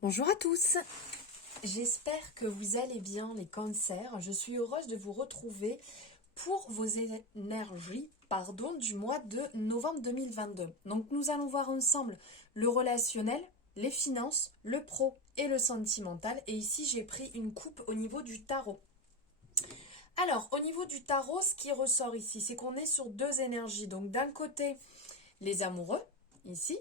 Bonjour à tous, j'espère que vous allez bien les cancers. Je suis heureuse de vous retrouver pour vos énergies du mois de novembre 2022. Donc nous allons voir ensemble le relationnel, les finances, le pro et le sentimental. Et ici j'ai pris une coupe au niveau du tarot. Alors au niveau du tarot, ce qui ressort ici, c'est qu'on est sur deux énergies. Donc d'un côté les amoureux, ici.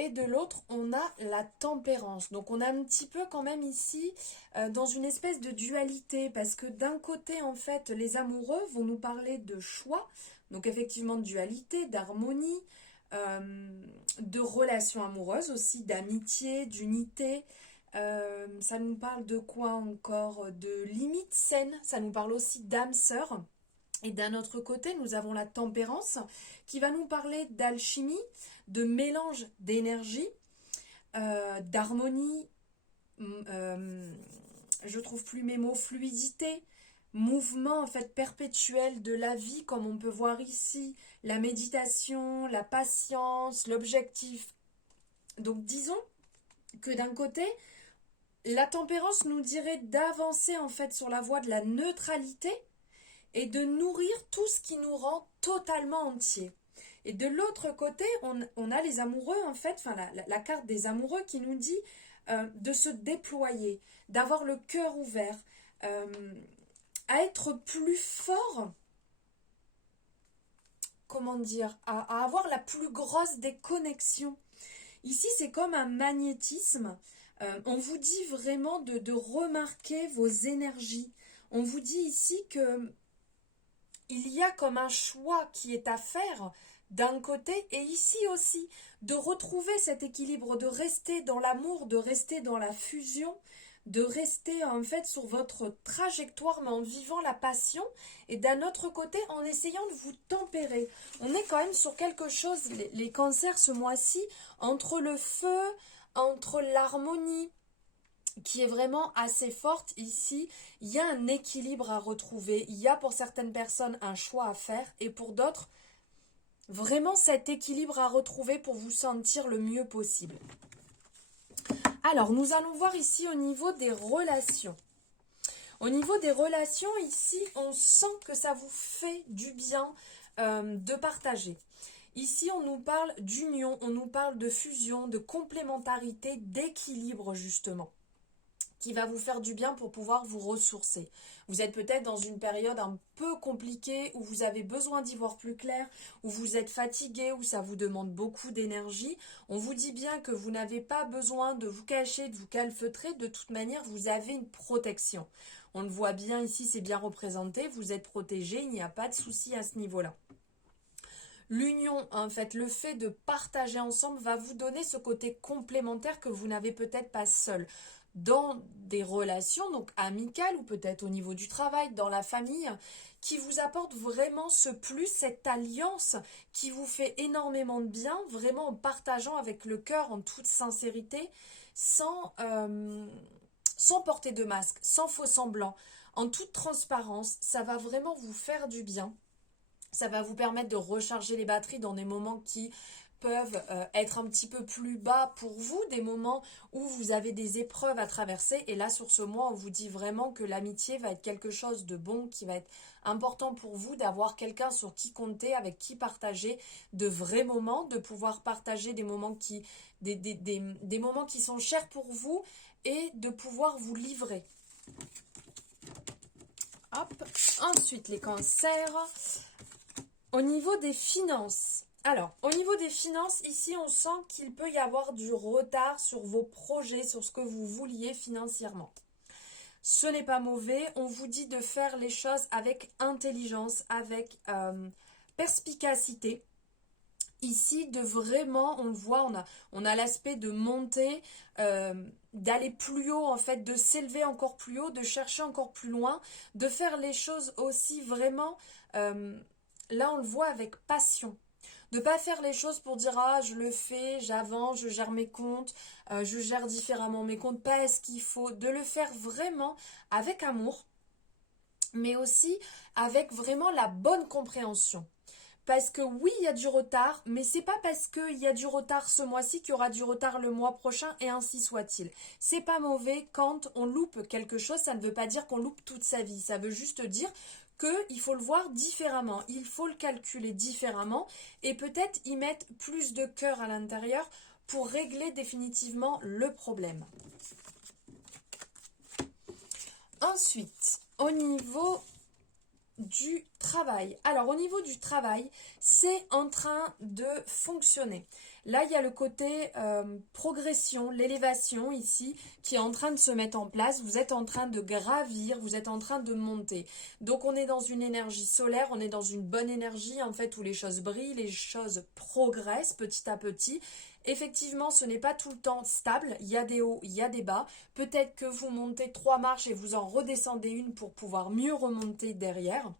Et de l'autre, on a la tempérance. Donc on a un petit peu quand même ici dans une espèce de dualité. Parce que d'un côté, en fait, les amoureux vont nous parler de choix. Donc effectivement de dualité, d'harmonie, de relations amoureuses aussi, d'amitié, d'unité. Ça nous parle de quoi encore? De limites saines. Ça nous parle aussi d'âme sœur. Et d'un autre côté, nous avons la tempérance qui va nous parler d'alchimie, de mélange d'énergie, d'harmonie, je trouve plus mes mots, fluidité, mouvement en fait perpétuel de la vie, comme on peut voir ici, la méditation, la patience, l'objectif. Donc disons que d'un côté, la tempérance nous dirait d'avancer en fait sur la voie de la neutralité et de nourrir tout ce qui nous rend totalement entier. Et de l'autre côté, on a les amoureux, en fait, enfin la carte des amoureux qui nous dit de se déployer, d'avoir le cœur ouvert, à être plus fort, comment dire, à avoir la plus grosse des connexions. Ici, c'est comme un magnétisme. On vous dit vraiment de remarquer vos énergies. On vous dit ici que il y a comme un choix qui est à faire d'un côté et ici aussi, de retrouver cet équilibre, de rester dans l'amour, de rester dans la fusion, de rester en fait sur votre trajectoire mais en vivant la passion et d'un autre côté en essayant de vous tempérer. On est quand même sur quelque chose, les cancers ce mois-ci, entre le feu, entre l'harmonie, qui est vraiment assez forte ici. Il y a un équilibre à retrouver. Il y a pour certaines personnes un choix à faire et pour d'autres, vraiment cet équilibre à retrouver pour vous sentir le mieux possible. Alors, nous allons voir ici au niveau des relations. Au niveau des relations, ici, on sent que ça vous fait du bien de partager. Ici, on nous parle d'union, on nous parle de fusion, de complémentarité, d'équilibre justement, qui va vous faire du bien pour pouvoir vous ressourcer. Vous êtes peut-être dans une période un peu compliquée où vous avez besoin d'y voir plus clair, où vous êtes fatigué, où ça vous demande beaucoup d'énergie. On vous dit bien que vous n'avez pas besoin de vous cacher, de vous calfeutrer. De toute manière, vous avez une protection. On le voit bien ici, c'est bien représenté. Vous êtes protégé, il n'y a pas de souci à ce niveau-là. L'union, en fait, le fait de partager ensemble va vous donner ce côté complémentaire que vous n'avez peut-être pas seul. Dans des relations, donc amicales ou peut-être au niveau du travail, dans la famille, qui vous apporte vraiment ce plus, cette alliance qui vous fait énormément de bien, vraiment en partageant avec le cœur, en toute sincérité, sans porter de masque, sans faux semblant, en toute transparence, ça va vraiment vous faire du bien. Ça va vous permettre de recharger les batteries dans des moments qui peuvent être un petit peu plus bas pour vous, des moments où vous avez des épreuves à traverser. Et là, sur ce mois, on vous dit vraiment que l'amitié va être quelque chose de bon, qui va être important pour vous, d'avoir quelqu'un sur qui compter, avec qui partager de vrais moments, de pouvoir partager des moments des moments qui sont chers pour vous et de pouvoir vous livrer. Hop. Ensuite, les cancers. Au niveau des finances, alors, au niveau des finances, ici, on sent qu'il peut y avoir du retard sur vos projets, sur ce que vous vouliez financièrement. Ce n'est pas mauvais, on vous dit de faire les choses avec intelligence, avec perspicacité. Ici, de vraiment, on le voit, on a l'aspect de monter, d'aller plus haut, en fait, de s'élever encore plus haut, de chercher encore plus loin, de faire les choses aussi vraiment... là, on le voit avec passion. De pas faire les choses pour dire ah je le fais, j'avance, je gère mes comptes, je gère différemment mes comptes, pas ce qu'il faut. De le faire vraiment avec amour, mais aussi avec vraiment la bonne compréhension. Parce que oui, il y a du retard, mais c'est pas parce qu'il y a du retard ce mois-ci qu'il y aura du retard le mois prochain et ainsi soit-il. C'est pas mauvais quand on loupe quelque chose, ça ne veut pas dire qu'on loupe toute sa vie. Ça veut juste dire qu'il faut le voir différemment, il faut le calculer différemment et peut-être y mettre plus de cœur à l'intérieur pour régler définitivement le problème. Ensuite, au niveau du travail. Alors au niveau du travail, c'est en train de fonctionner. Là, il y a le côté progression, l'élévation ici, qui est en train de se mettre en place. Vous êtes en train de gravir, vous êtes en train de monter. Donc on est dans une énergie solaire, on est dans une bonne énergie, en fait, où les choses brillent, les choses progressent petit à petit. Effectivement, ce n'est pas tout le temps stable, il y a des hauts, il y a des bas. Peut-être que vous montez 3 marches et vous en redescendez une pour pouvoir mieux remonter derrière.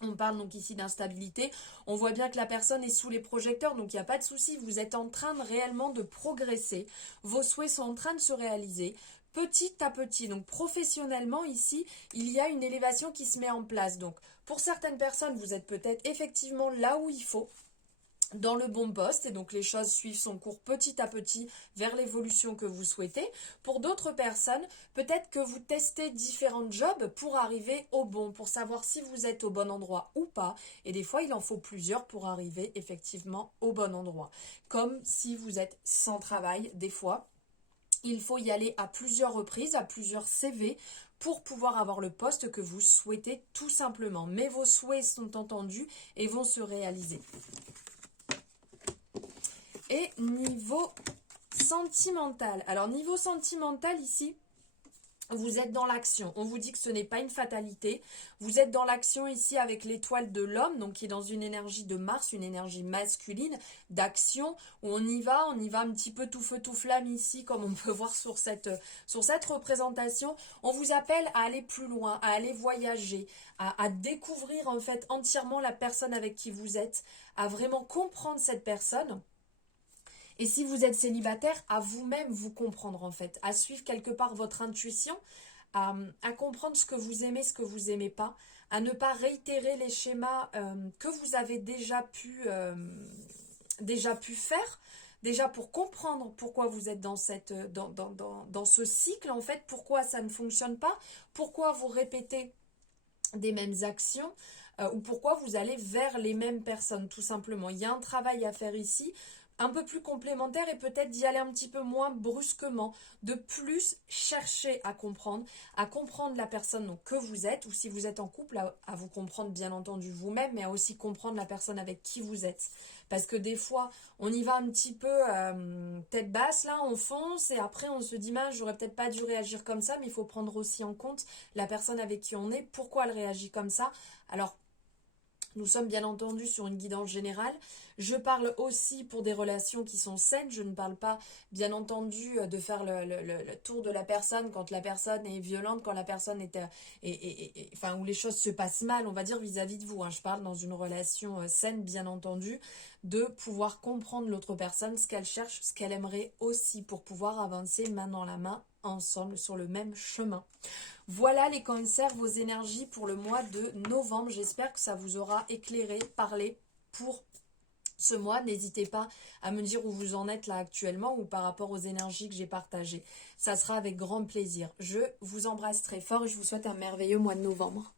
On parle donc ici d'instabilité. On voit bien que la personne est sous les projecteurs, donc il n'y a pas de souci. Vous êtes en train réellement de progresser. Vos souhaits sont en train de se réaliser petit à petit. Donc professionnellement ici, il y a une élévation qui se met en place. Donc pour certaines personnes, vous êtes peut-être effectivement là où il faut, dans le bon poste, et donc les choses suivent son cours petit à petit vers l'évolution que vous souhaitez. Pour d'autres personnes, peut-être que vous testez différents jobs pour arriver au bon, pour savoir si vous êtes au bon endroit ou pas, et des fois il en faut plusieurs pour arriver effectivement au bon endroit. Comme si vous êtes sans travail, des fois il faut y aller à plusieurs reprises, à plusieurs CV pour pouvoir avoir le poste que vous souhaitez tout simplement. Mais vos souhaits sont entendus et vont se réaliser. Et niveau sentimental. Alors niveau sentimental ici, vous êtes dans l'action. On vous dit que ce n'est pas une fatalité. Vous êtes dans l'action ici avec l'étoile de l'homme, donc qui est dans une énergie de Mars, une énergie masculine, d'action, où on y va un petit peu tout feu tout flamme ici, comme on peut voir sur cette représentation. On vous appelle à aller plus loin, à aller voyager, à découvrir en fait entièrement la personne avec qui vous êtes, à vraiment comprendre cette personne. Et si vous êtes célibataire, à vous-même vous comprendre en fait, à suivre quelque part votre intuition, à comprendre ce que vous aimez, ce que vous n'aimez pas, à ne pas réitérer les schémas que vous avez déjà pu faire, déjà pour comprendre pourquoi vous êtes dans ce cycle en fait, pourquoi ça ne fonctionne pas, pourquoi vous répétez des mêmes actions ou pourquoi vous allez vers les mêmes personnes tout simplement. Il y a un travail à faire ici, un peu plus complémentaire et peut-être d'y aller un petit peu moins brusquement, de plus chercher à comprendre la personne donc, que vous êtes, ou si vous êtes en couple, à vous comprendre bien entendu vous-même, mais à aussi comprendre la personne avec qui vous êtes. Parce que des fois, on y va un petit peu tête basse, là, on fonce, et après on se dit, mince, j'aurais peut-être pas dû réagir comme ça, mais il faut prendre aussi en compte la personne avec qui on est, pourquoi elle réagit comme ça. Alors, nous sommes bien entendu sur une guidance générale. Je parle aussi pour des relations qui sont saines. Je ne parle pas, bien entendu, de faire le tour de la personne quand la personne est violente, quand la personne enfin, où les choses se passent mal, on va dire, vis-à-vis de vous. Hein. Je parle dans une relation saine, bien entendu, de pouvoir comprendre l'autre personne, ce qu'elle cherche, ce qu'elle aimerait aussi pour pouvoir avancer main dans la main ensemble sur le même chemin. Voilà les cancers, vos énergies pour le mois de novembre. J'espère que ça vous aura éclairé, parlé pour ce mois. N'hésitez pas à me dire où vous en êtes là actuellement ou par rapport aux énergies que j'ai partagées. Ça sera avec grand plaisir. Je vous embrasse très fort et je vous souhaite un merveilleux mois de novembre.